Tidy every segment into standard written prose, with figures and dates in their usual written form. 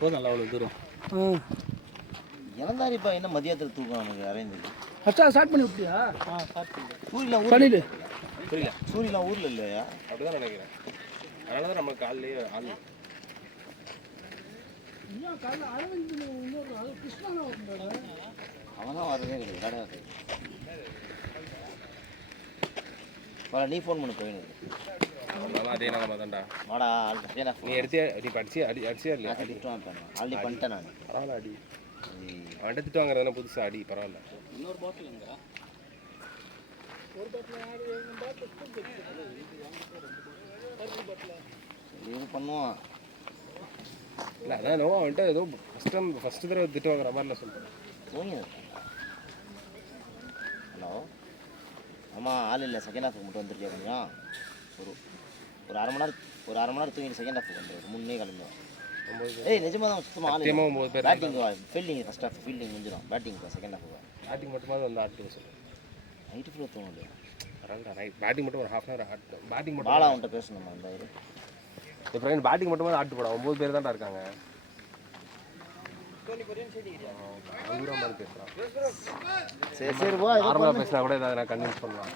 போதும்ல அவ்வளோ தூரம். இறந்தாரிப்பா என்ன மதியத்தில் தூக்கம் எனக்கு அரைந்தது. ஃபஸ்ட்டாக ஸ்டார்ட் பண்ணி விட்டியா? ஸ்டார்ட் சூரியலாம் பண்ணிடு. புரியல, சூரியலாம் ஊரில் இல்லையா? அப்படிதான் நினைக்கிறேன். அதனால தான் நம்ம காலையிலேயே ஆள் அவன் தான் வரதே கிடையாது. நீ ஃபோன் பண்ணு போயின்னு அதே நிலமா தான்டா. வாடா நீ எடுத்தியா? நீ படிச்சியா? அடிச்சியா இல்லையா? ஆல்ரெடி பண்ணிட்டேன் நான். பரவாயில்ல அடி. அவன்கிட்ட திட்டு வாங்குறதுனா புதுசாக அடி, பரவாயில்ல. இன்னொரு பாட்டில் எங்க ஒரு பாட்டில் இது பண்ணுவான். இல்லை அதான் என்னவோ அவன்கிட்ட ஏதோ ஃபஸ்ட்டு தடவை திட்டு வாங்குற மாதிரிலாம் சொல்கிறேன். ஹலோ, ஆமாம் ஆள் இல்லை. செகண்ட் ஹாஃபுக்கு மட்டும் வந்துருக்கியா கொஞ்சம்? ஒரு அரை மணி நேரம் தூங்கி செகண்ட் ஹாஃபுக்கு வந்துடும். முன்னே கிளம்பிடும். ஏய் நிஜமாக தான் சுத்தமாக ஆள் 9 பேர். Batting fielding first half fielding முடிஞ்சிடும். பேட்டிங் செகண்ட் ஹாஃபுக்கு. பேட்டிங் மட்டுமாவது வந்து ஆட்டு சொல்லுங்கள். நைட்டு ஃபுல்லாக தூங்க முடியாது. பரவாயில்ல, நைட் பேட்டிங் மட்டும் ஒரு ½ ஹவர் ஆட்டு. பேட்டிங் மட்டும் பாலா அவன்கிட்ட பேசணுமா? இந்த இப்போ பேட்டிங் மட்டுமாவது ஆட்டு போடா. 9 பேர் தான்டா இருக்காங்க. தூரம் மாதிரி பேசுகிறான். சரி சரி போ. நார்மலாக பேசினா கூட ஏதாவது நான் கன்வின்ஸ் பண்ணலாம்.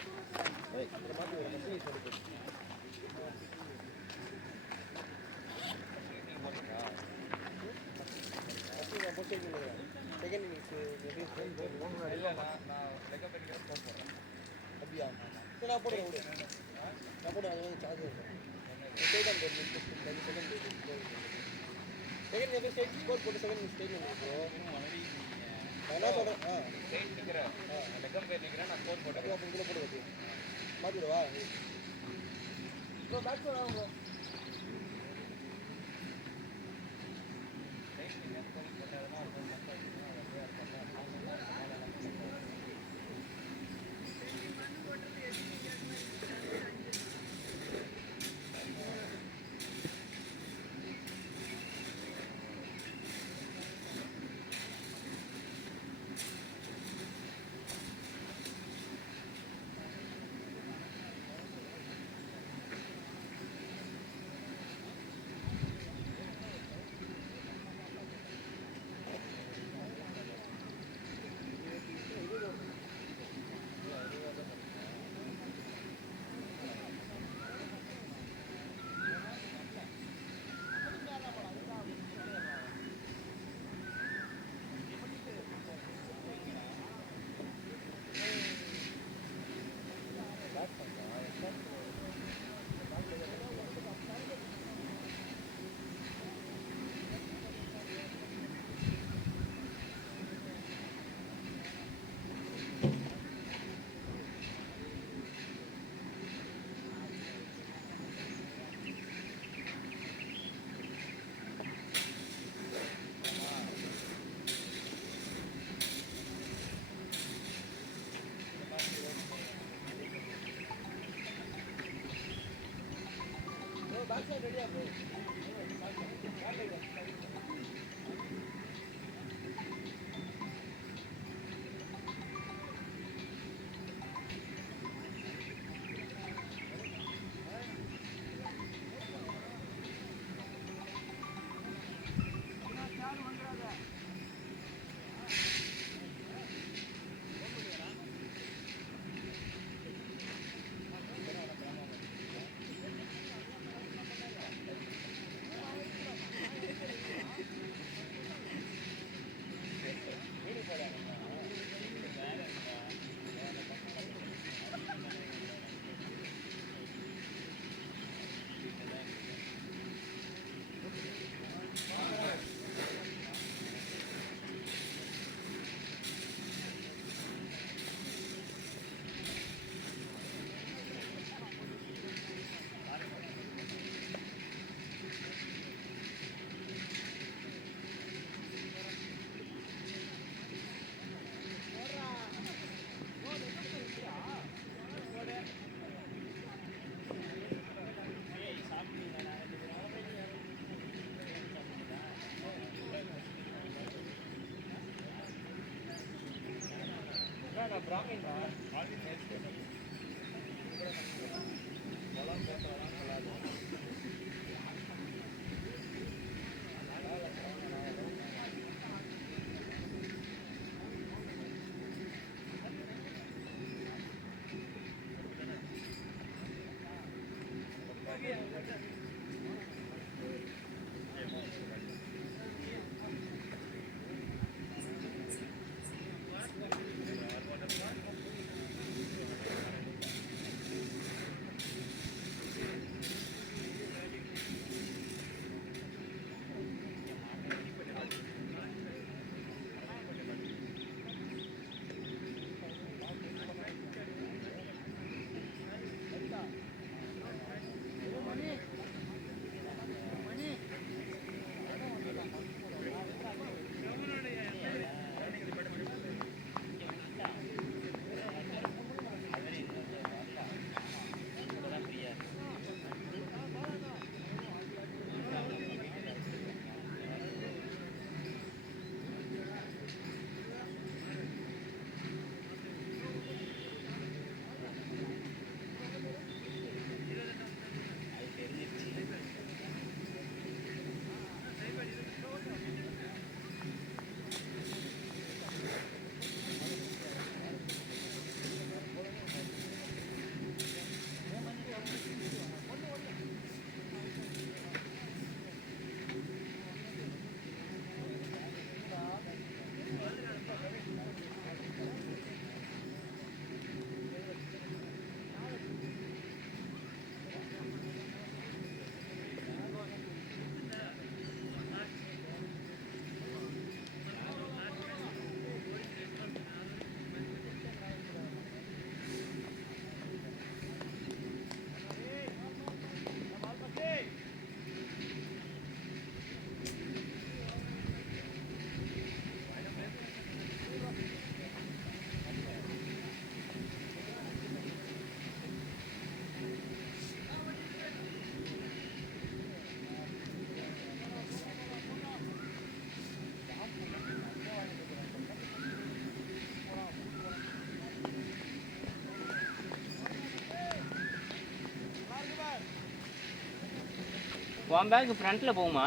உன் பேக் ஃப்ரண்ட்டில் போகுமா?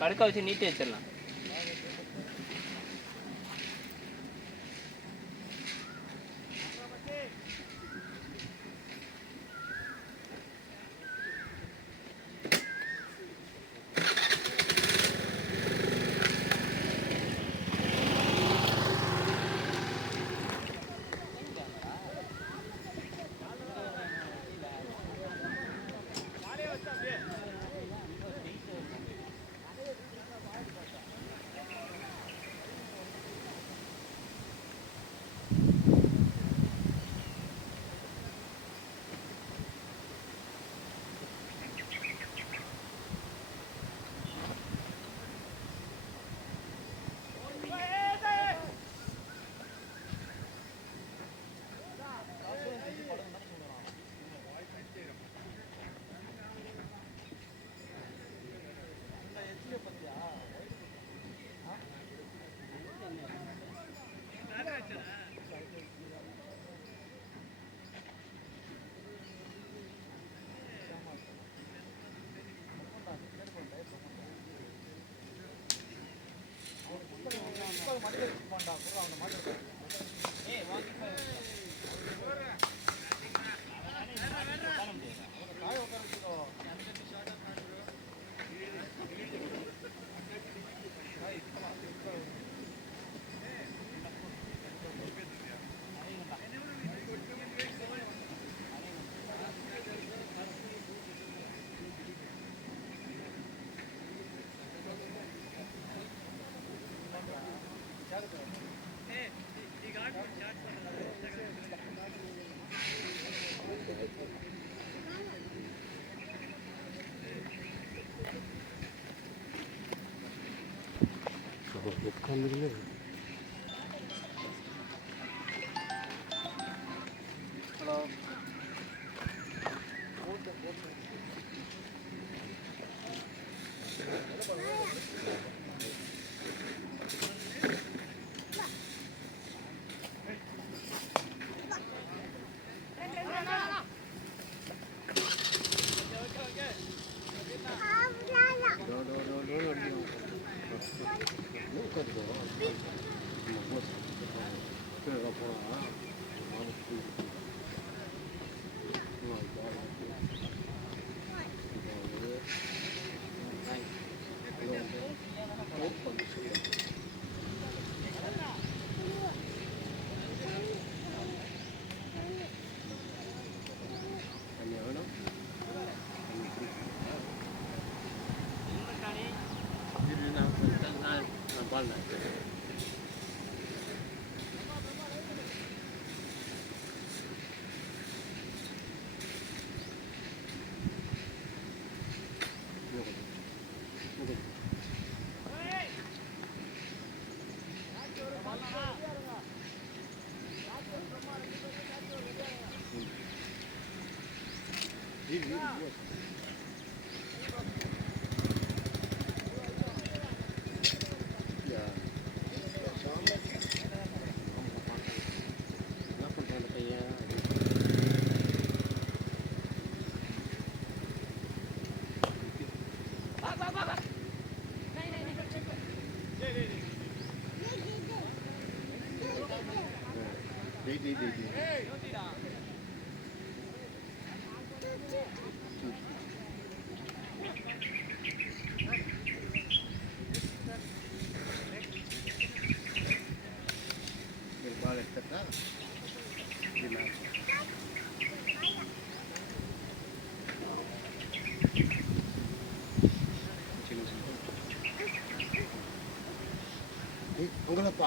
படுக்க வச்சு நீட்டி வச்சிடலாம்.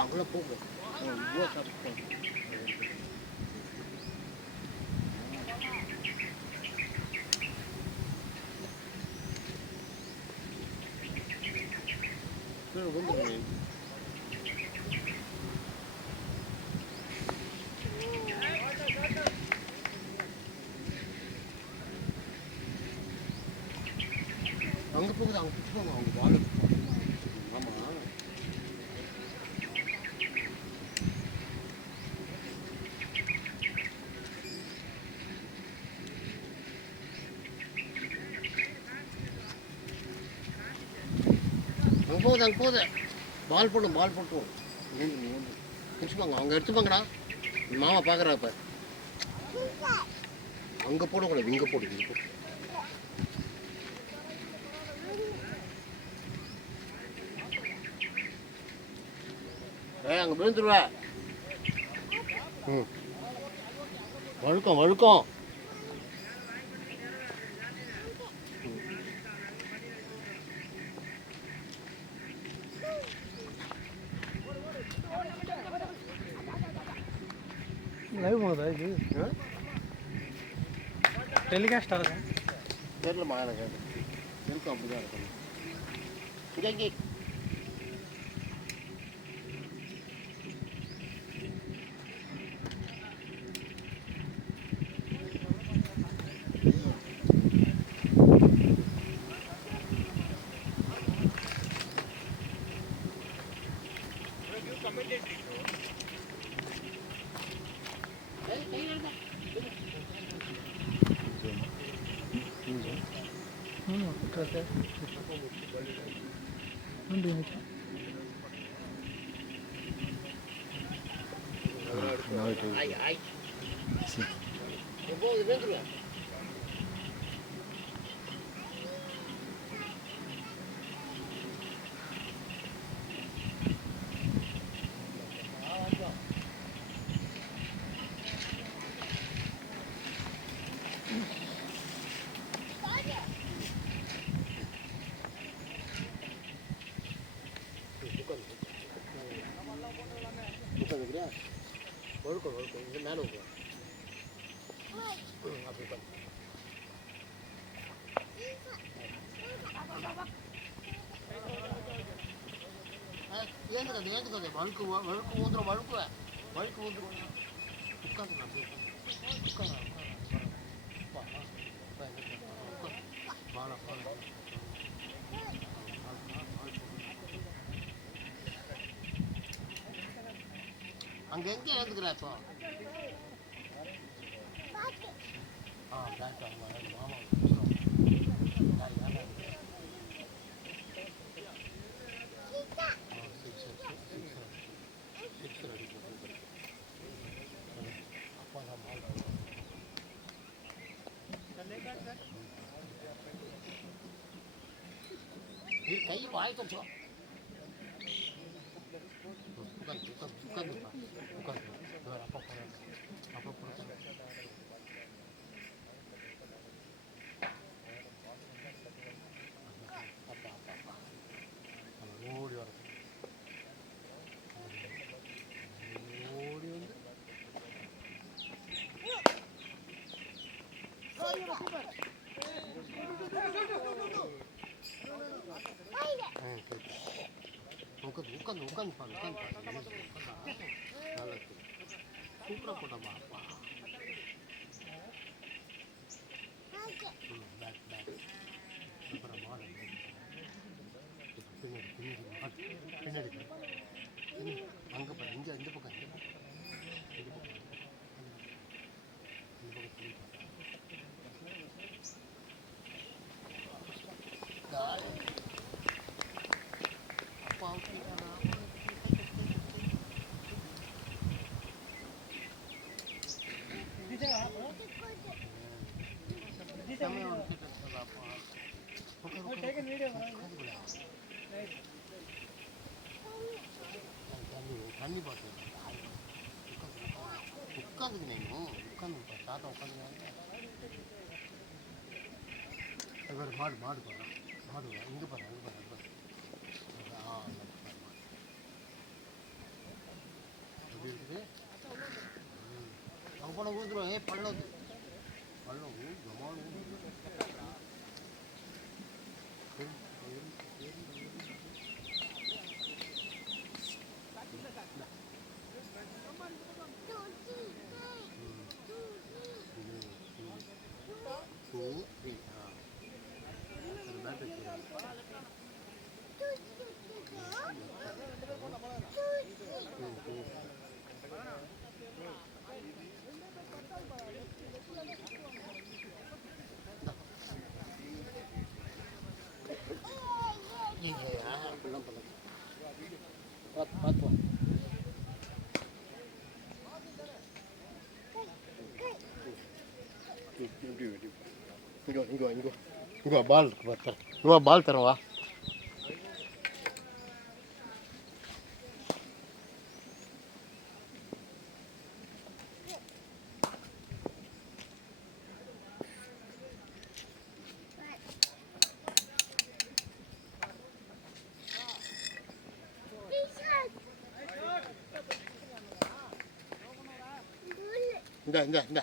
அங்கே போகும் அங்கே போகுது அவங்க பிடிச்சிப்பாங்க அவங்க வாழ ஆமாம் போகுது பால் போட்டுருவோம் பிடிச்சிப்பாங்க அவங்க எடுத்துப்பாங்கடா மாமா பார்க்குறா இப்போ அங்கே போடக்கூடாது இங்கே போடு இங்கே போடு அங்கே விழுந்துருவேன் ம் வழுக்கம் லைவ் போகுதா இது டெலிகாஸ்ட் ஆகுதா தெரியலம்மா எனக்கு இருக்கும் அப்படிதான் இருக்கும் இங்கே விழுந்துருவேன் வழுக்கும் இது மேலே வைக்கலாம் அப்படி பண்ணு ஏந்துக்காது வழுக்கு ஊந்துடும் வழுக்கு ஊந்துடும் உட்காந்துக்கலாம் அப்படியே உட்காந்து அங்கே எங்கே ஏந்துக்கிறா இப்போ பேக் மாமா கை வாய் கொஞ்சம் உட்காந்து அப்பா ஓடி வர ஓடி வந்து உட்காந்து பாரு நல்லா இருக்கு சூப்பராக போட்டோம்மா அப்பா பேக் அப்புறம் மாடு பின்னாடி அங்கே பாரு இங்கே இந்த பக்கம் தண்ணி பாட்டு உட்காந்துக்கு நீங்க உட்காந்து தாத்தா உட்காந்துங்க மாடு பாரு மாடு இங்கே பாரு அங்கே பாரு எப்படி இருக்குது அவங்க போன ஊந்துடும் பள்ளம் ஜமான் அப்படிலாம் பண்ண பார்த்து இங்கே பால் இருக்கு பாரு இங்கே பால் தரேன் வா இந்த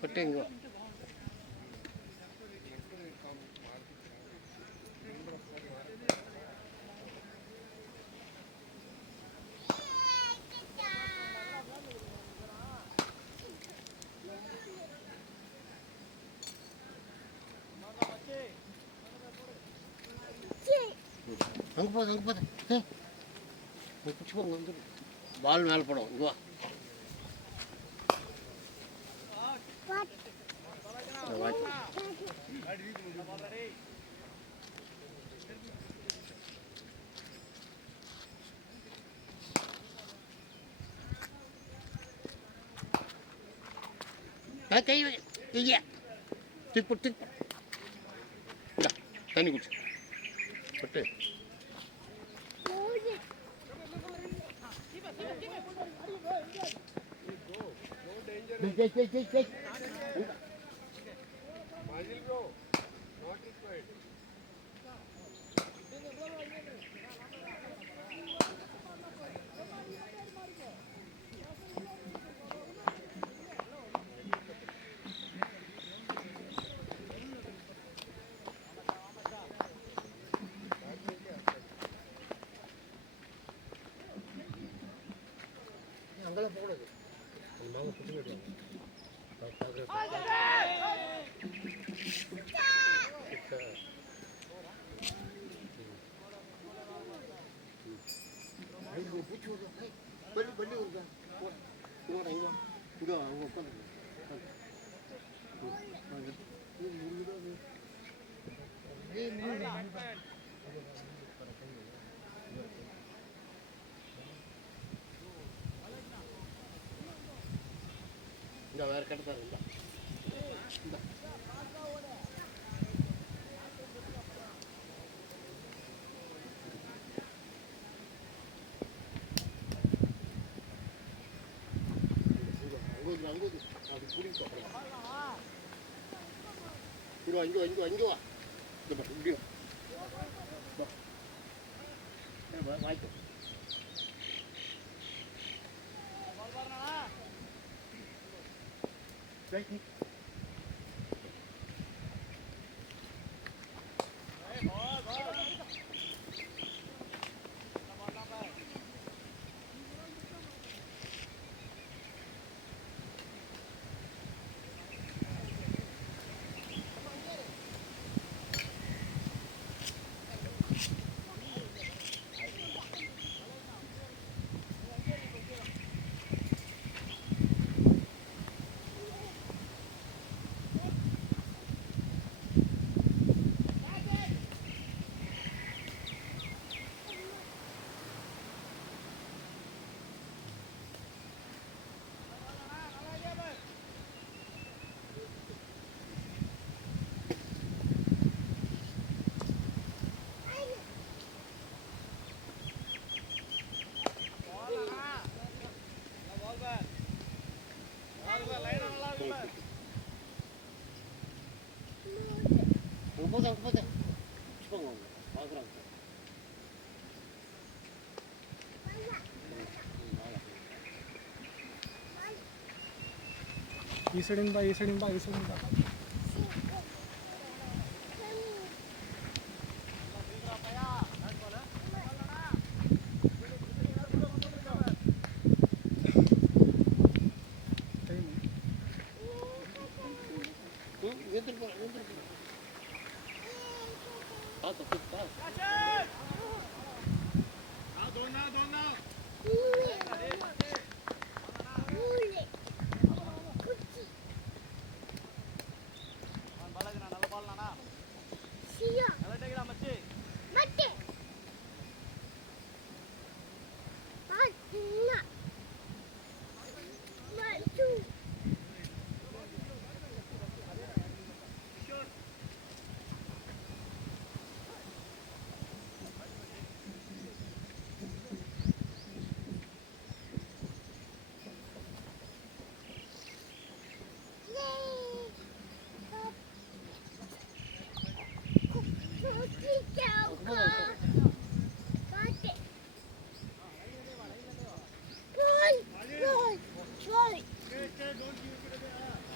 பட்டு இங்கே வா அங்கே போகுது பிடிச்சி போங்க வந்து பால் மேலே போடும் இங்கே வா கை கையா தூக்கி இந்தா தண்ணி குடிச்சு பட்டு அங்கெல்லாம் போகக்கூடாது மாமா பிடிச்சி போயிடுவாங்க பூச்சி விடுவோம் பள்ளி பள்ளி வருதா இங்கே இங்கே அங்கே உட்காந்து இந்த வேறு கட்டுப்பாரு இந்த அங்கோது அப்படி பிடிக்கும் இங்கே வா இந்த இப்படி வா வாய்க்கும் Right. ಈ ಸೈಡಿಂದ ಬಾ ಈ ಸೈಡಿಂದ ಬಾ ಈ ಸೈಡಿಂದ ಬಾ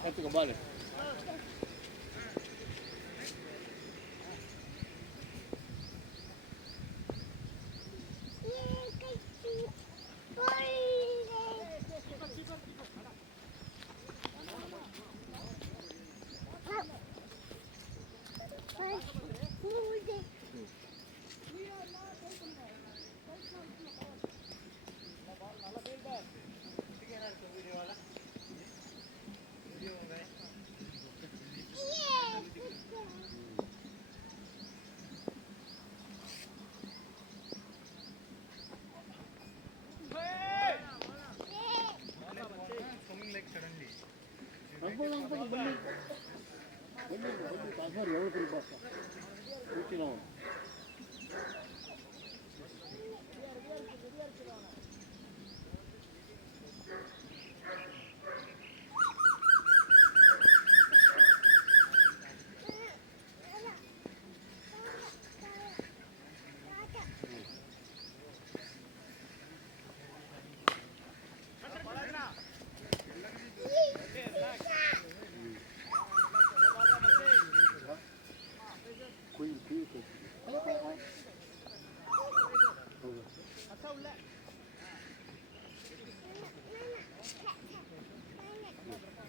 பார்த்துக்க பால் எவ்வளோ பெரிய பாஸ் ஊற்றிடும்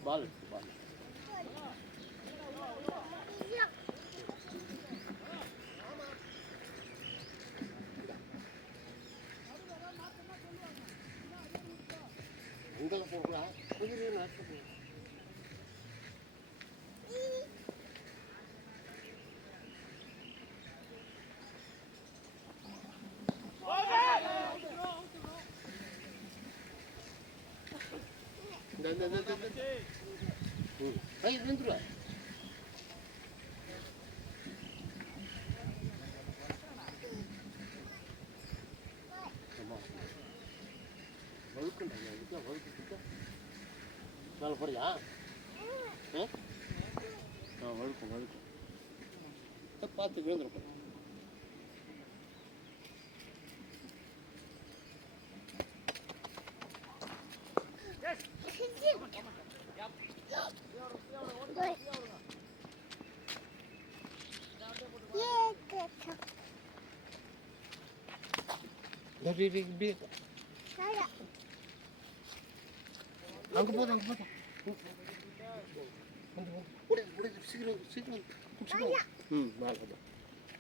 பால் பால் அங்கே போகலாம் கொஞ்சம் நாட்டு Aí dentro. Kalau pergi ya? Walaupun. Tepat tu dentro. Dari big. Angkat pot. Udah, sini. Malah.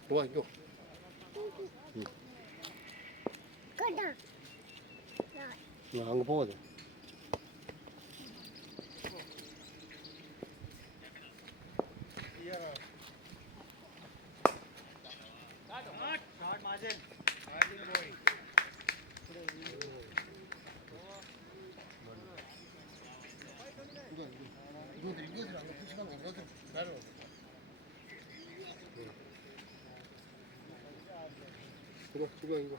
Wah, yo. Kada. Angkat pot. 이거.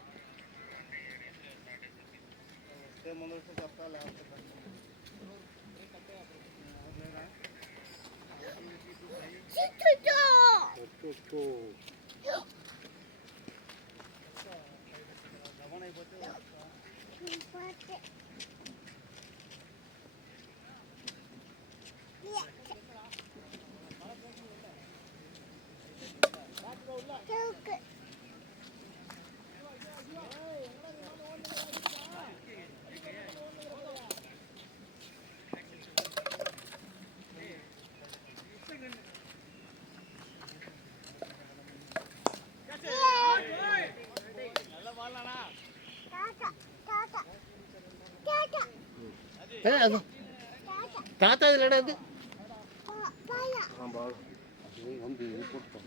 அது தாத்தா இதுலடா அது பால் வந்து போட்டு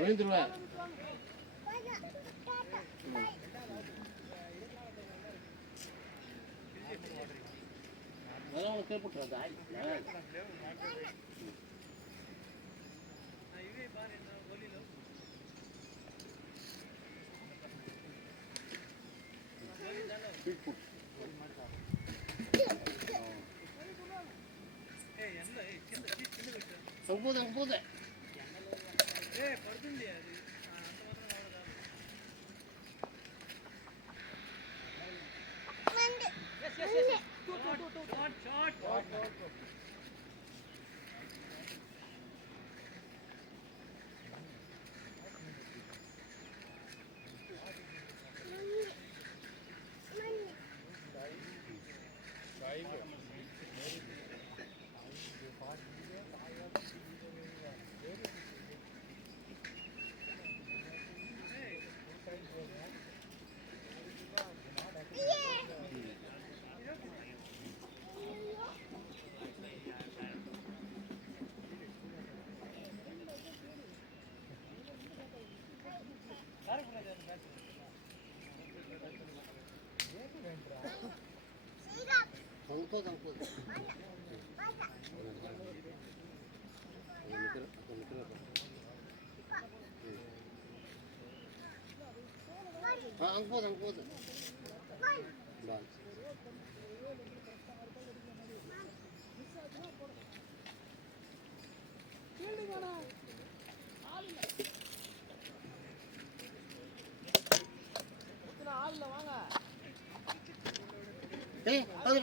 விழுந்துருவேன் அவனுக்கு கேட்பட்டுறாது அங்கே போகுது அங்கே போகுது ஏய் அது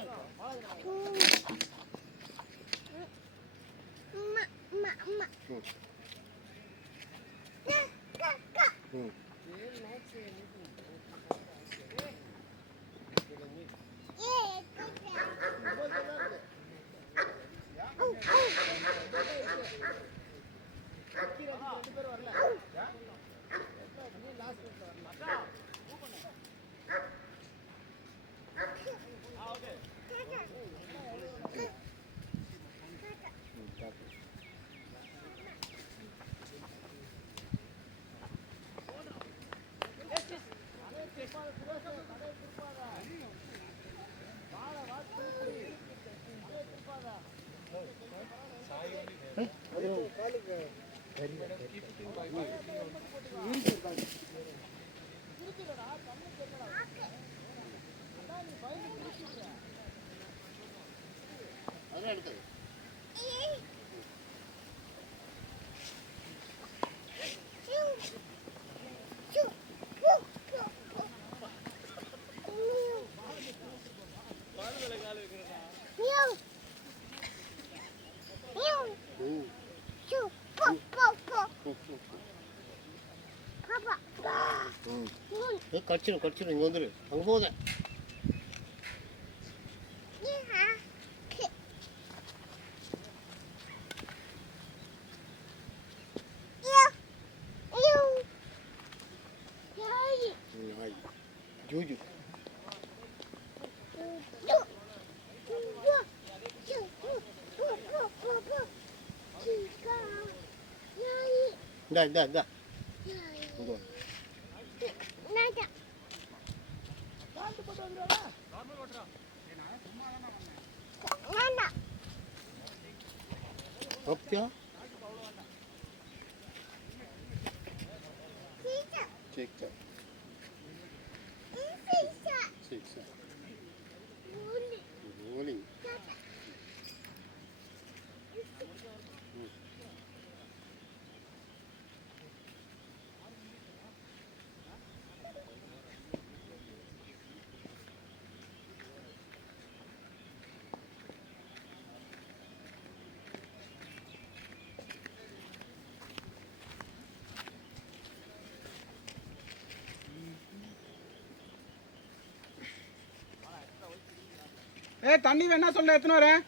அதெல்லாம் எடுக்காது கடிச்சிடும் இங்கே வந்துடு அங்கே போகுது ஜூஜு இந்தா Optia? Çekti. Seksen. Rolling. தண்ணி வேணா சொல்ல எத்தனை வரேன்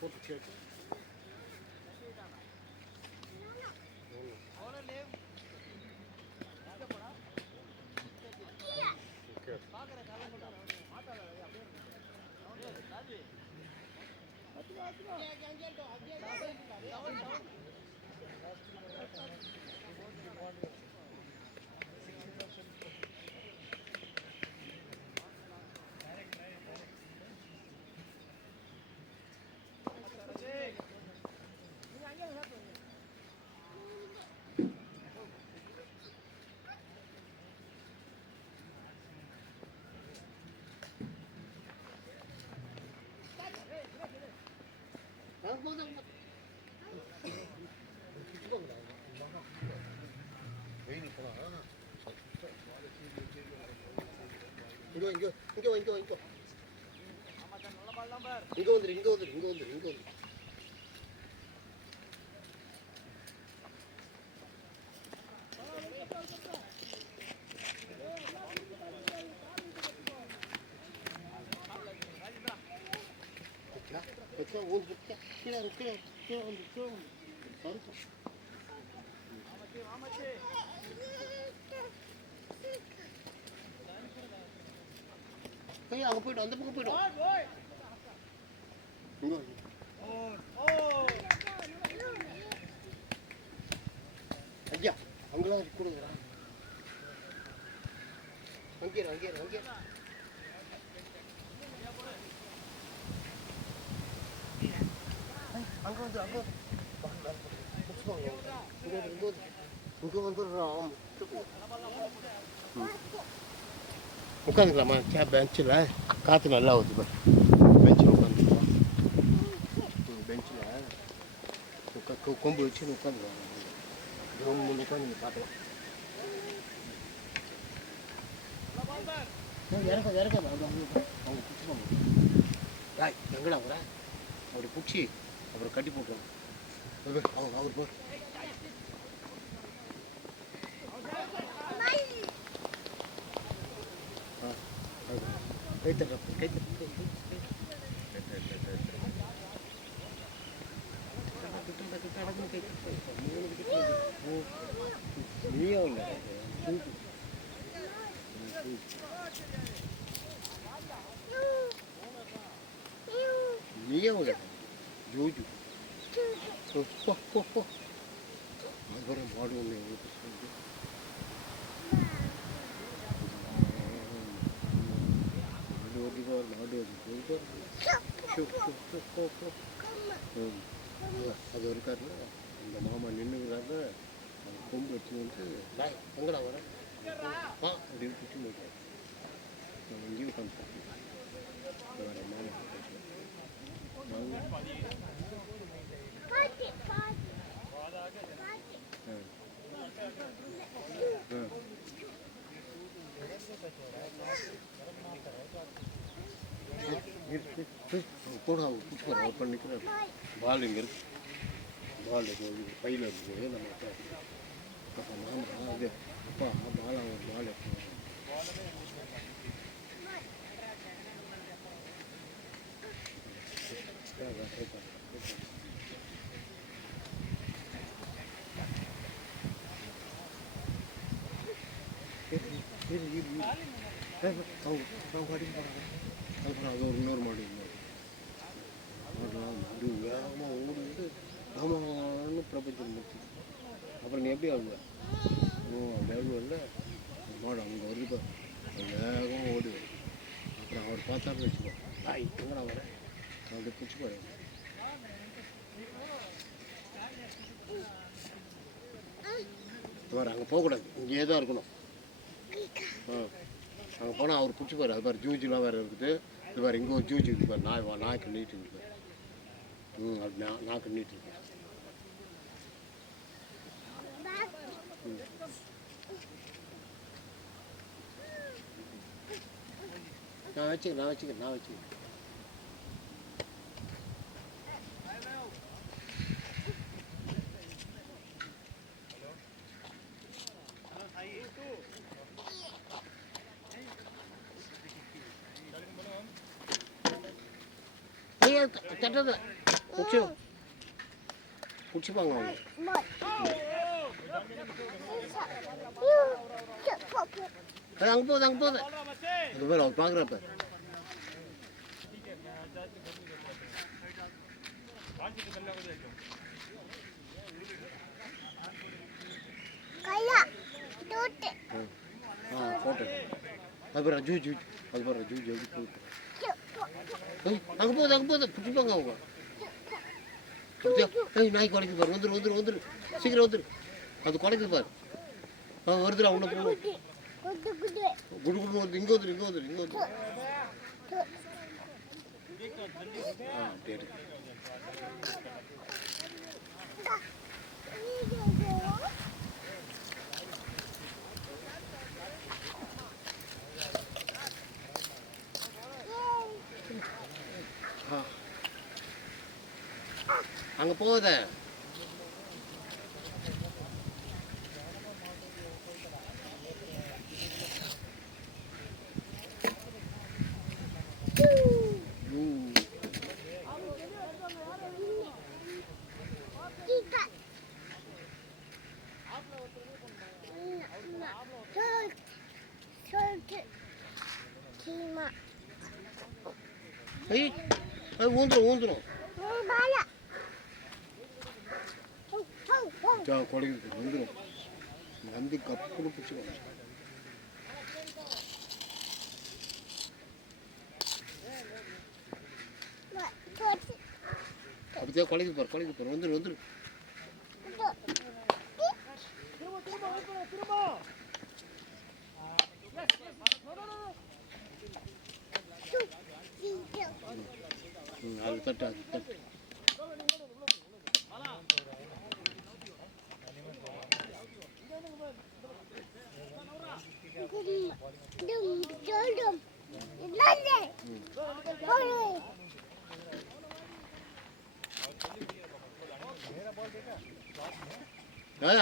போட்டு கேட்டு இங்க வந்துரு அங்க போயிடும் அந்த பக்கம் போயிடும் ஐயா அங்கெல்லாம் கொடுங்க அங்கே உட்காந்துக்கலாமா பெஞ்சில் காற்று நல்லா வருது பாரு பெஞ்சில் உட்காந்துக்கலாம் பெஞ்சில் கொம்பு வச்சு உட்காந்துக்கலாம் உட்காந்து பார்க்கலாம் இறக்க அவங்க பிடிச்சிப்பாங்க எங்கடா வர அப்படி பிடிச்சி அப்புறம் கட்டி போட்டுருவாங்க அவர் போ ஜூஜு அப்புறம் மாடு ஒன்று அது இருக்காருல அந்த மாமா நின்றுக்கிறாங்க அவர் கொம்பு வச்சு வந்து எங்கடா வர அப்படின்னு சுற்றி போயிட்டார் எங்கேயும் உட்காந்து கூட அவர் பிடிச்சி அவர் பண்ணிக்கிறார் பால் இங்கே இருக்கு பால் பையில் இருக்குது நம்ம அப்போ மாமா அது அப்பா பால் அவர் பால் எடுத்து அவங்க அடிக்க போகிறாங்க அதுக்கப்புறம் அது ஒரு இன்னொரு மாடு மாடு வேகமாக ஓடிட்டு ஆமான்னு பிரபஞ்சம் முடிச்சு அப்புறம் நீ எப்படி ஆகுவ வேகம் இல்லை மாடு அவங்க வருது வேகமாக ஓடி வரும் அப்புறம் அவர் பார்த்தாருன்னு வச்சுக்கோ எங்கடா வர அப்படி பிடிச்சி போயிடும் அங்கே போகக்கூடாது இங்கேயே தான் இருக்கணும் அங்கே போனால் அவர் பிடிச்சி போயிரு அது மாதிரி ஜூஜிலாம் வேறு இருக்குது இது வேறு இங்கே ஒரு ஜூஜி இருக்குது பாரு நாய்க்கு நீட்டு இருக்குது அது நாக்கு நீட்டு இருக்கு நான் வச்சுக்கிறேன் தட்டது பிடிச்சிப்பாங்க அவங்க. அங்கே போகுது அது பேர் அவர் பார்க்குறப்ப. போட்டு அது பேர் ஜூ அது பேர் ஜூ எப்படி போகுது. அங்கே போகுது பிடிச்சிப்பாங்க அவங்க. நாய் குறைக்கு பாரு, வந்துரு சீக்கிரம் வந்துரு. அது குறைக்குது பாரு. வருதுடா உள்ள போகணும். குடு வருது. இங்கே வந்துரு. சரி. அங்கே போகுத ஊந்துரும் குறைக்குது. வந்துடும் வந்து கப்புன்னு பிடிச்சிடும். அப்படியே குறைக்குது பாரு. வந்துரு. அது தட்டு.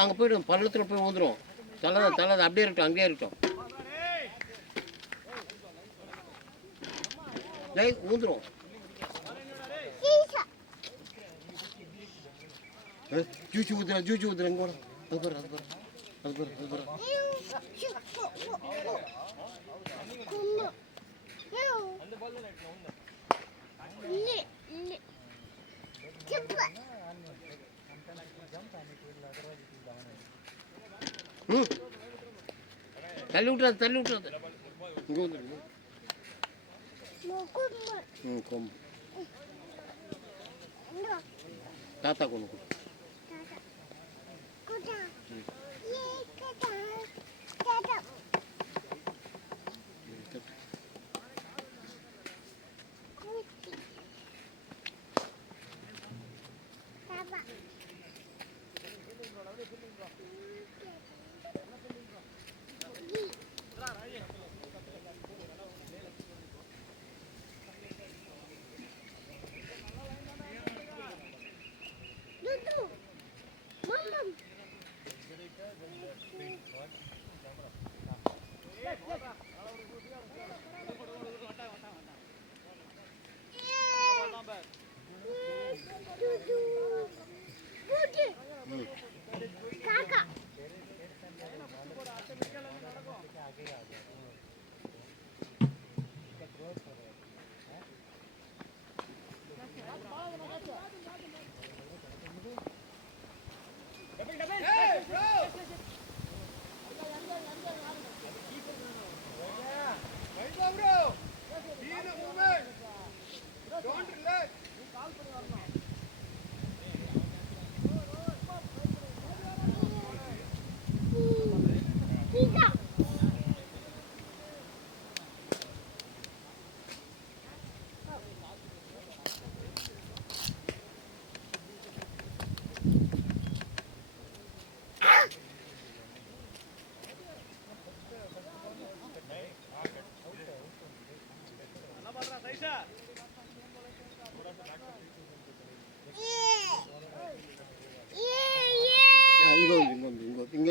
அங்கே போய்டும். பள்ளத்தில் போய் வந்துடும். தலை அப்படியே இருக்கட்டும். அங்கேயே இருக்கட்டும். ஊந்துடும். ஜூச்சி ஊத்துறேன். இங்கே அது பாரு. தள்ளி விட்டுறாது. இங்கே வந்துரு. கொம்பு தாத்தா கொண்டு கொடு.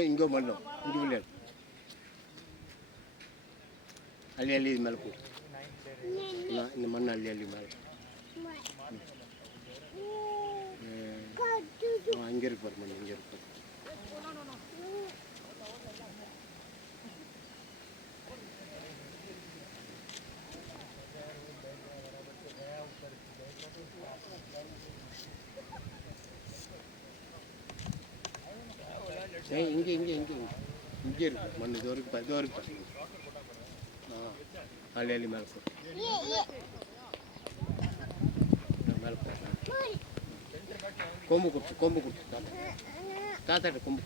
இங்கே மண்ணும் இங்கே விளையாடு. அள்ளி இது மேலே போடு. இந்த மண் அள்ளி மேலே. இங்கே இருப்பார் மணி இங்கே இருப்பார். இங்கே இங்கே இங்கே இங்கே இருக்கு மண். இது வரைக்கும் அள்ளி மேலே போட்டு மேலே போட்டேன். கொம்பு கொடுத்து தாத்தாட்ட கொம்பு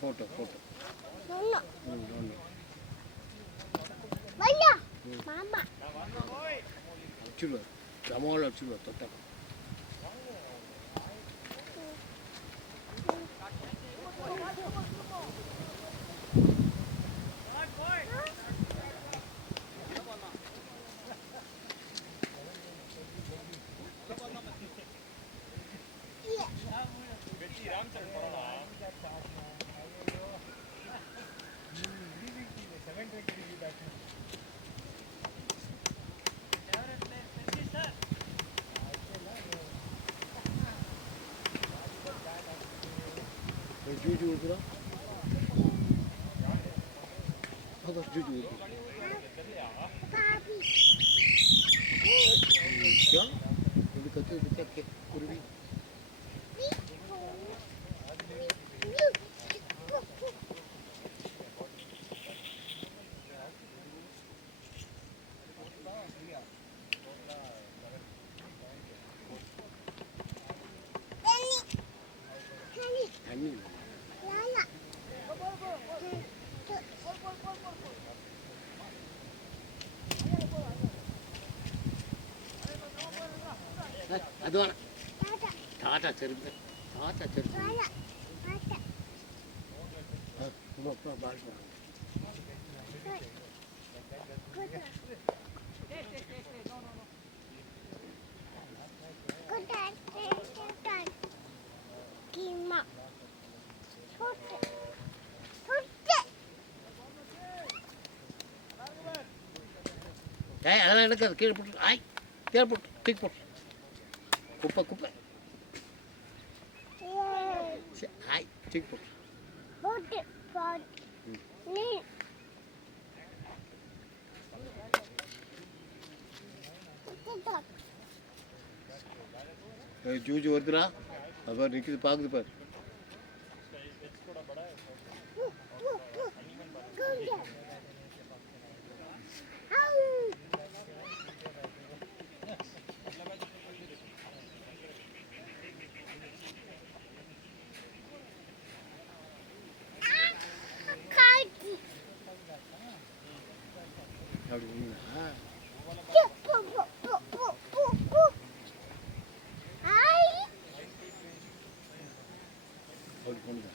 ஃபோட்டோ வச்சுருவார். ஜமாவில் வச்சுருவார் தொட்டா. ஜூஜு ஊற்றுறா. அதான் ஜூஜு ஊற்றுறா. இது கற்று குருவி. தண்ணி அது வேணாம். டாட்டா செருப்பு பால் அதெல்லாம் எடுக்காது. கீழே போட்டு கீழே போட்டு தூக்கி போட்டு குப்பை தூக்கி போட்டு ஜூஜு வருதுடா. அப்புறம் நிற்குது பார்க்குது பாரு. அப்படின்னா அப்படி பண்ணுதா?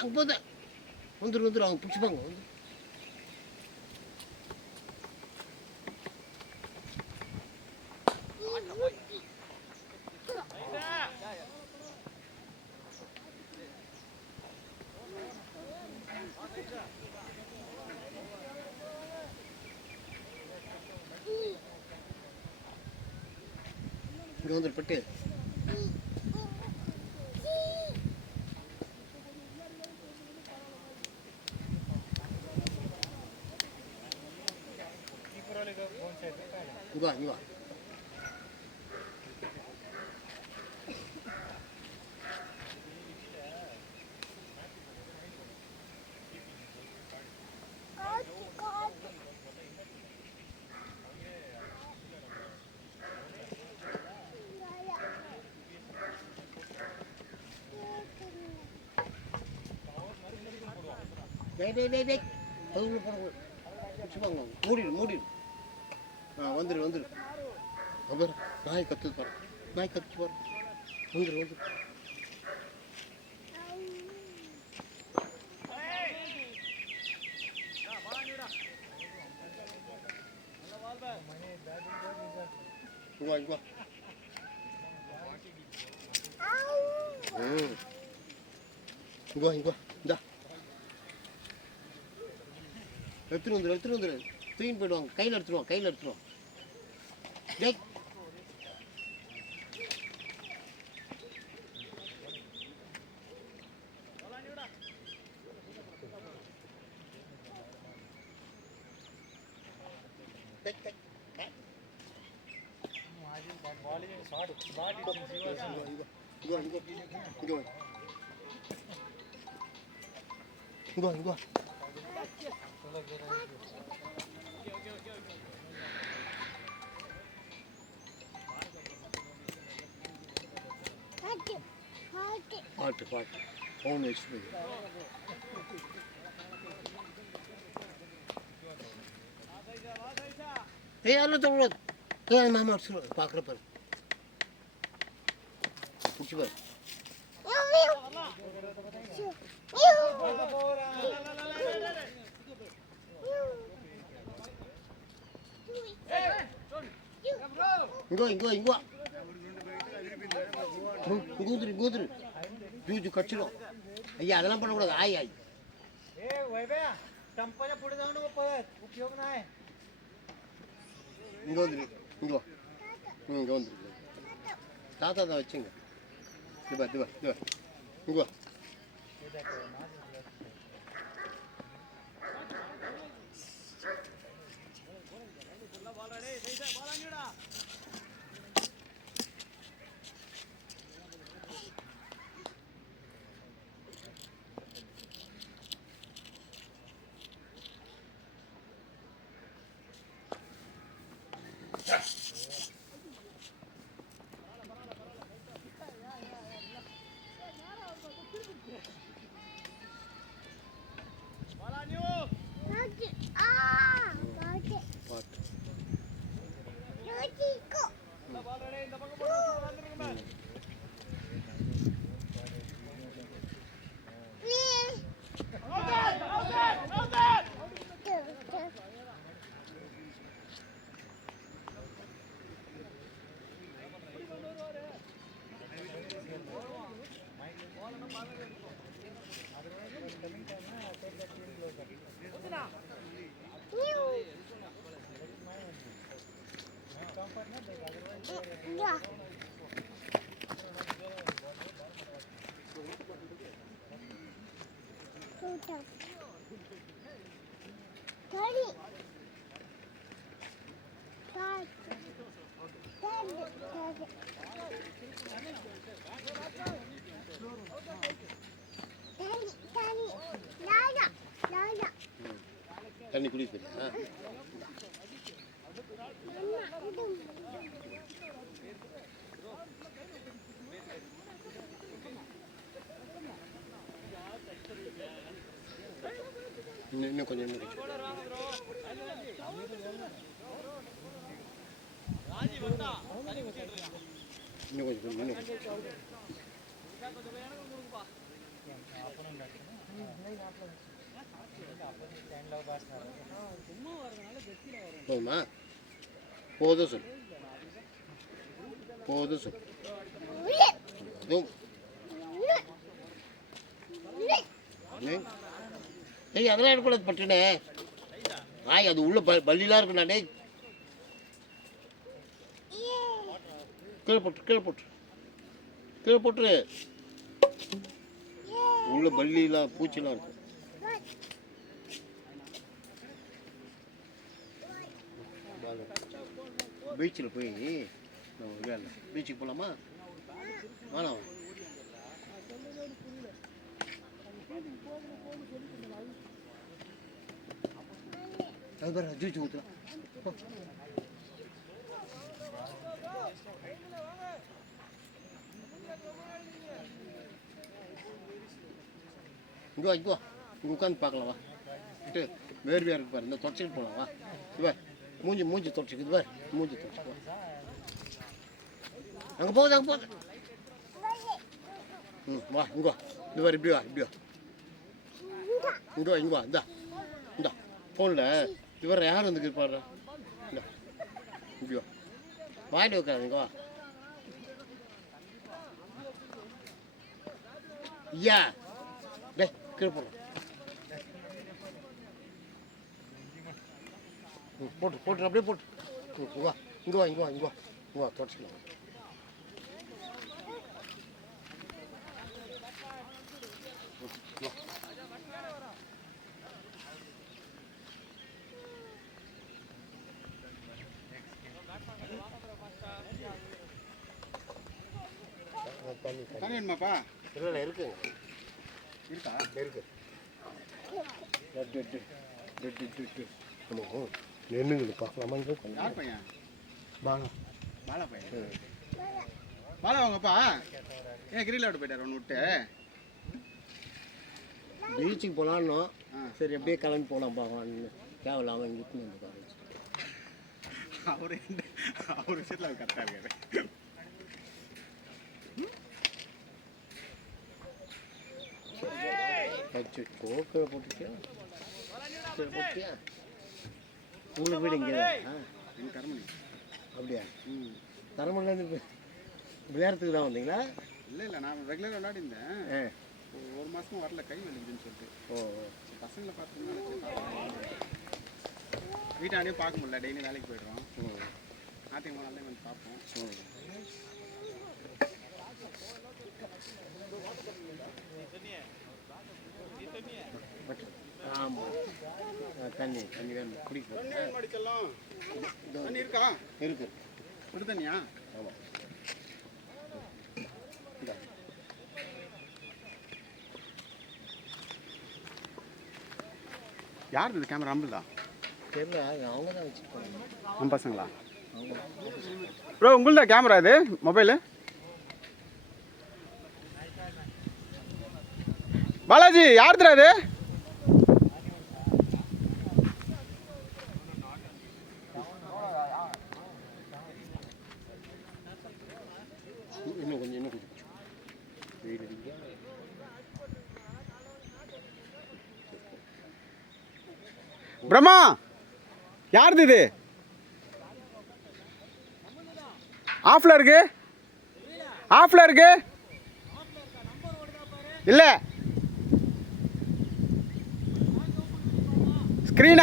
அங்கே போகுது வந்துடும் அவங்க பிடிச்சிப்பாங்க. இங்கே வந்துடு பட்டு. फोन से இங்கே வா இங்கே வா. டேய் அது உள்ள போட சும்மா மூடிடு. வந்துரு. அப்புறம் நாய் கத்து பாரு. வந்துரு. இங்க வா இங்க வா. இந்தா எடுத்துட்டு வந்துரு. தூக்கின்னு போயிடுவாங்க. கையில் எடுத்துருவோம். டேய் இங்க வா. பாட்டு ஃபோன் வச்சு அதெல்லாம் தோணாது. மாமா பார்க்குற பாரு பிடிச்சி பாரு. இங்க வா. கூத்துரு ஜூஜு கடிச்சிடும். ஐயா அதெல்லாம் பண்ணக்கூடாது. ஆய் இங்கே வந்துரு. இங்கே வந்துரு. தாத்தா தான் வச்சுங்க. இது இங்கே வா. தண்ணி குடிப்பீங்களா? இன்னும் கொஞ்சம் இன்னும் போதுமா? போதும் சொல். ஏய் அதெல்லாம் எடுக்கூடாது பட்டுனே. ஆய் அது உள்ள பள்ளிலாம் இருக்குண்ணே. கீழே போட்டுரு. உள்ள பள்ளிலாம் பூச்சிலாம் இருக்கும். பீச்சில் போய் நம்ம வேலை பீச்சுக்கு போகலாமா? வேணாம் அது பேர் ஜூச்சு ஊற்றுலாம். இங்கே வா, இங்கே வா, இங்கே உட்காந்து பார்க்கலாம் வா. விட்டு வேர்வையாக இருக்கு பாரு, இந்த தொடச்சிக்கிட்டு போகலாம் வா. இது பார் மூஞ்சி தொடச்சிக்குது பார், மூஞ்சி தொடச்சிக்கு வா. அங்கே போகுது, அங்கே போகுது. வா இங்கே வா, இது பார், இப்படி வா, இப்படி வா, இங்கே வா, இந்தா ஃபோனில் இது வேறு யார் வந்து பாடுறா? இந்தா இப்படி வா, வாயிட்டு வைக்காது, இங்கே வா. ஐயா டே கீழே போடலாம். போட்டு அப்படியே போட்டு வா. இங்கே வா, இங்கே வா, இங்கே வா, இங்கே வா, தொடச்சிக்கலாம். தண்ணி வேணுமாப்பா? இல்லை இருக்குங்க, இருக்கா? இருக்கு. நின்றுங்க பார்க்கலாமா? யார் பையன்? பாலா. பாலா பையன். பாலா வாங்கப்பா. ஏன் கிரில் விட்டு போயிட்டார் ஒன்று விட்டு? பீச்சுக்கு போகலான்னு சரி அப்படியே கிளம்பி போகலாம் பார்க்கலான்னு தேவையில்லாமல் இங்கிட்டு வந்து காலேஜ். அவர் விஷயத்தில் கரெக்டாக இருக்காரு. கோக்கை போட்டுட்டியா? சரி போட்டியா? உங்களுக்கு வீடு இங்கே எங்கள் கரமணி. அப்படியா? தரமணிலேருந்து விளையாடுறதுக்கு தான் வந்தீங்களா? இல்லை நான் ரெகுலராக விளையாடி இருந்தேன். ஒரு மாதமும் வரல, கை வலிக்குதுன்னு சொல்லிட்டு. பசங்களை பார்த்தோம்னா வீட்டாண்டே பார்க்க முடியல, டெய்லி வேலைக்கு போய்டுறோம். நாட்டியம் நாளே வந்து பார்ப்போம். ஆமாம், தண்ணி வேணும் குடிக்க. தண்ணி இருக்கா? இருக்கு. சுடு தண்ணியா? ஆமாம். யார் இது கேமரா? அம்பிள் தான் தெரியல, அவங்க தான் வச்சுருப்பாங்க. நம்ம பசங்களா? ப்ரோ உங்கள்தான் கேமரா இது மொபைலு? பாலாஜி யார் தராது? இன்னும் கொஞ்சம் வெயில் அடிக்க. பிரம்மா யாருது இது? ஆஃப்ல இருக்கு, ஆஃப்ல இருக்கு. இல்லை ஸ்க்ரீன் ஆஃப்.